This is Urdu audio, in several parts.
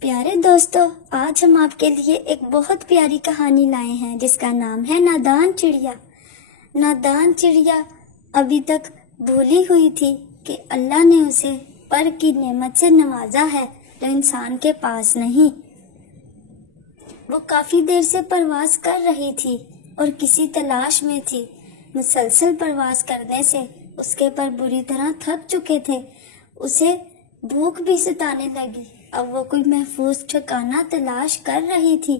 پیارے دوستو، آج ہم آپ کے لیے ایک بہت پیاری کہانی لائے ہیں جس کا نام ہے نادان چڑیا۔ نادان چڑیا ابھی تک بھولی ہوئی تھی کہ اللہ نے اسے پر کی نعمت سے نوازا ہے جو انسان کے پاس نہیں۔ وہ کافی دیر سے پرواز کر رہی تھی اور کسی تلاش میں تھی۔ مسلسل پرواز کرنے سے اس کے پر بری طرح تھک چکے تھے۔ اسے بھوک بھی ستانے لگی۔ اب وہ کوئی محفوظ ٹھکانہ تلاش کر رہی تھی۔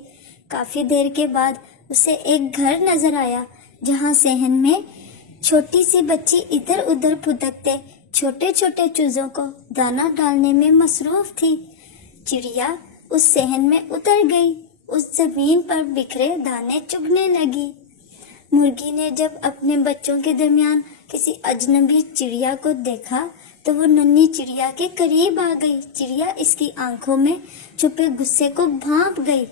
کافی دیر کے بعد اسے ایک گھر نظر آیا جہاں صحن میں چھوٹی سی بچی ادھر ادھر پھدکتے چھوٹے چھوٹے چوزوں کو دانا ڈالنے میں مصروف تھی۔ چڑیا اس صحن میں اتر گئی، اس زمین پر بکھرے دانے چگنے لگی۔ مرغی نے جب اپنے بچوں کے درمیان کسی اجنبی چڑیا کو دیکھا تو وہ ننھی چڑیا کے قریب آ گئی۔ چڑیا اس کی آنکھوں میں چھپے غصے کو بھانپ گئی۔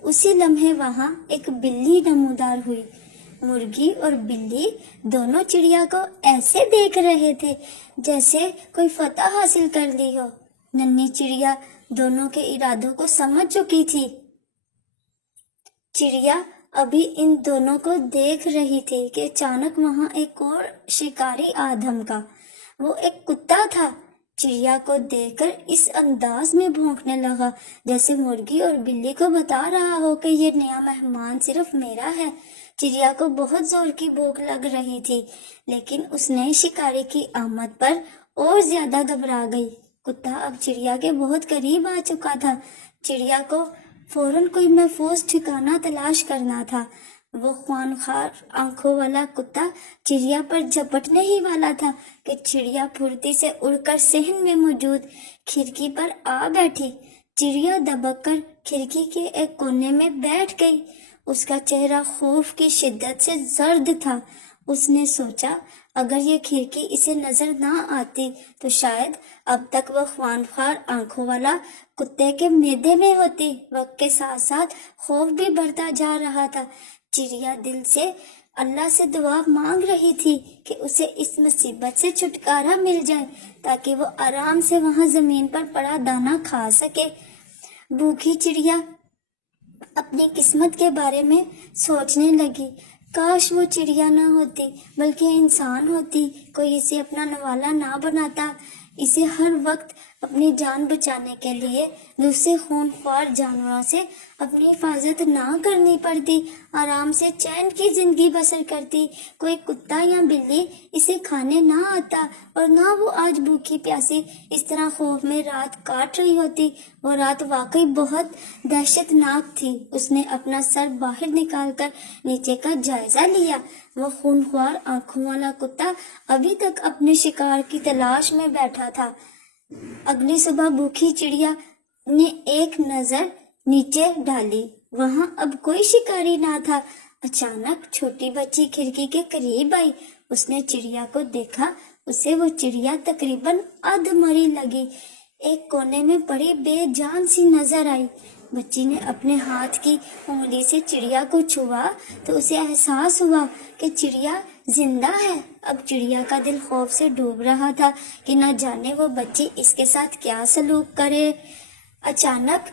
اسی لمحے وہاں ایک بلی نمودار ہوئی۔ مرغی اور بلی دونوں چڑیا کو ایسے دیکھ رہے تھے جیسے کوئی فتح حاصل کر لی ہو۔ ننھی چڑیا دونوں کے ارادوں کو سمجھ چکی تھی۔ چڑیا ابھی ان دونوں کو دیکھ رہی تھی کہ اچانک وہاں ایک اور شکاری آ دھمکا۔ وہ ایک کتا تھا۔ چڑیا کو دیکھ کر اس انداز میں بھونکنے لگا جیسے مرغی اور بلی کو بتا رہا ہو کہ یہ نیا مہمان صرف میرا ہے۔ چڑیا کو بہت زور کی بھوک لگ رہی تھی لیکن اس نے شکاری کی آمد پر اور زیادہ گھبرا گئی۔ کتا اب چڑیا کے بہت قریب آ چکا تھا۔ چڑیا کو فوراً کوئی محفوظ ٹھکانہ تلاش کرنا تھا۔ وہ خوانخوار آنکھوں والا کتا چڑیا پر جھپٹنے ہی والا تھا کہ چڑیا پھرتی سے اڑ کر صحن میں موجود کھڑکی پر آ بیٹھی۔ چڑیا دبک کر کھڑکی کے ایک کونے میں بیٹھ گئی۔ اس کا چہرہ خوف کی شدت سے زرد تھا۔ اس نے سوچا اگر یہ کھڑکی اسے نظر نہ آتی تو شاید اب تک وہ خوانخوار آنکھوں والا کتے کے معدے میں ہوتی۔ وقت کے ساتھ ساتھ خوف بھی بڑھتا جا رہا تھا۔ چڑیا دل سے اللہ سے دعا مانگ رہی تھی کہ اسے اس مصیبت سے چھٹکارا مل جائے تاکہ وہ آرام سے وہاں زمین پر پڑا دانا کھا سکے۔ بھوکی چڑیا اپنی قسمت کے بارے میں سوچنے لگی۔ کاش وہ چڑیا نہ ہوتی بلکہ انسان ہوتی، کوئی اسے اپنا نوالا نہ بناتا، اسے ہر وقت اپنی جان بچانے کے لیے دوسرے خونخوار جانوروں سے اپنی حفاظت نہ کرنی پڑتی، آرام سے چین کی زندگی بسر کرتی۔ کوئی کتا یا بلی اسے کھانے نہ آتا اور نہ وہ آج بھوکی پیاسی اس طرح خوف میں رات کاٹ رہی ہوتی۔ وہ رات واقعی بہت دہشت ناک تھی۔ اس نے اپنا سر باہر نکال کر نیچے کا جائزہ لیا۔ وہ خونخوار آنکھوں والا کتا ابھی تک اپنے شکار کی تلاش میں بیٹھا تھا۔ اگلی صبح بھوکی چڑیا نے ایک نظر نیچے ڈالی، وہاں اب کوئی شکاری نہ تھا۔ اچانک چھوٹی بچی کھڑکی کے قریب آئی۔ اس نے چڑیا کو دیکھا۔ اسے وہ چڑیا تقریباً ادھ مری لگی، ایک کونے میں پڑی بے جان سی نظر آئی۔ بچی نے اپنے ہاتھ کی انگلی سے چڑیا کو چھوا تو اسے احساس ہوا کہ چڑیا زندہ ہے۔ اب چڑیا کا دل خوف سے ڈوب رہا تھا کہ نہ جانے وہ بچی اس کے ساتھ کیا سلوک کرے۔ اچانک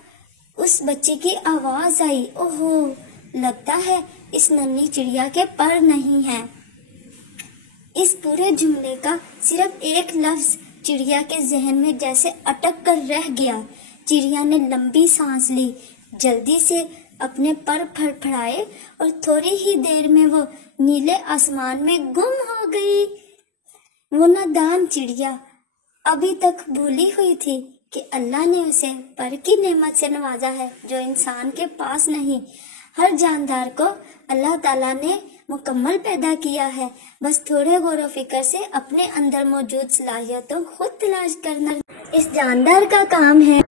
اس بچی کی آواز آئی، اوہو، لگتا ہے اس ننھی چڑیا کے پر نہیں ہیں۔ اس پورے جملے کا صرف ایک لفظ چڑیا کے ذہن میں جیسے اٹک کر رہ گیا۔ چڑیا نے لمبی سانس لی، جلدی سے اپنے پر پھڑ پھڑائے اور تھوڑی ہی دیر میں وہ نیلے آسمان میں گم ہو گئی۔ وہ نادان چڑیا ابھی تک بھولی ہوئی تھی کہ اللہ نے اسے پر کی نعمت سے نوازا ہے جو انسان کے پاس نہیں۔ ہر جاندار کو اللہ تعالیٰ نے مکمل پیدا کیا ہے، بس تھوڑے غور و فکر سے اپنے اندر موجود صلاحیتوں خود تلاش کرنا اس جاندار کا کام ہے۔